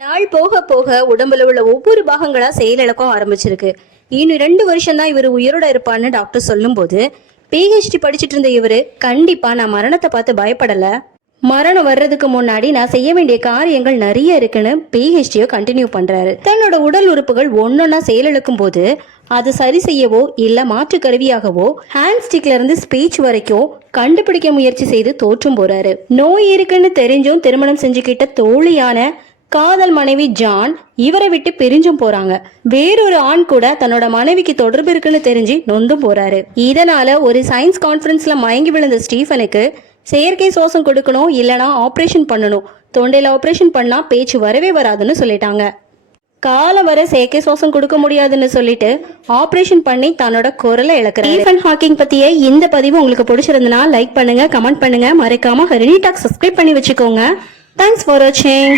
நாள் போக போக உடம்புல உள்ள ஒவ்வொரு பாகங்களா செயலிழக்க ஆரம்பிச்சிருக்கு. இன்னும் 2 வருஷம் தான் இவர் உயிரோட இருப்பான்னு டாக்டர் சொல்லும் போது பிஹெச்டி படிச்சுட்டு இருந்த இவரு கண்டிப்பா நான் மரணத்தை பார்த்து பயப்படல, மரணம் வர்றதுக்கு முன்னாடி நான் செய்ய வேண்டிய காரியங்கள் நிறைய இருக்குன்னு பிஹெச்டியை கண்டினியூ பண்றாரு. தன்னோட உடல் உறுப்புகள் ஒன்னொன்னா செயலிழக்கும் போது அது சரி செய்யவோ இல்ல மாற்று கருவியாகவோ ஹேண்ட் ஸ்டிக்ல இருந்து ஸ்பீச் வரைக்கும் கண்டுபிடிக்க முயற்சி செய்து தோற்றும் போறாரு. நோய் இருக்குன்னு தெரிஞ்சும் திருமணம் செஞ்சுக்கிட்ட தோழியான காதல் மனைவி ஜான் இவரை விட்டு பிரிஞ்சும் போறாங்க. வேறொரு ஆண் கூட தன்னோட மனைவிக்கு தொடர்பு இருக்குன்னு தெரிஞ்சு நொந்தும் போறாரு. இதனால ஒரு சயின்ஸ் கான்ஃபரன்ஸ்ல மயங்கி விழுந்த ஸ்டீஃபனுக்கு செயற்கை சுவாசம் கொடுக்கணும், இல்லனா ஆபரேஷன் பண்ணணும், தொண்டையில ஆபரேஷன் பண்ணா பேச்சு வரவே வராதுன்னு சொல்லிட்டாங்க. காலம் வர செயற்கை சுவாசம் கொடுக்க முடியாதுன்னு சொல்லிட்டு ஆபரேஷன் பண்ணி தன்னோட குரலை இழக்கிறாரு. ஸ்டீஃபன் ஹாக்கிங் பத்திய இந்த பதிவு உங்களுக்கு பிடிச்சிருந்தனா லைக் பண்ணுங்க, கமெண்ட் பண்ணுங்க, மறக்காம ஹரிணி டாக் சப்ஸ்கிரைப் பண்ணி வச்சுக்கோங்க. தேங்க்ஸ் ஃபார் வாட்சிங்.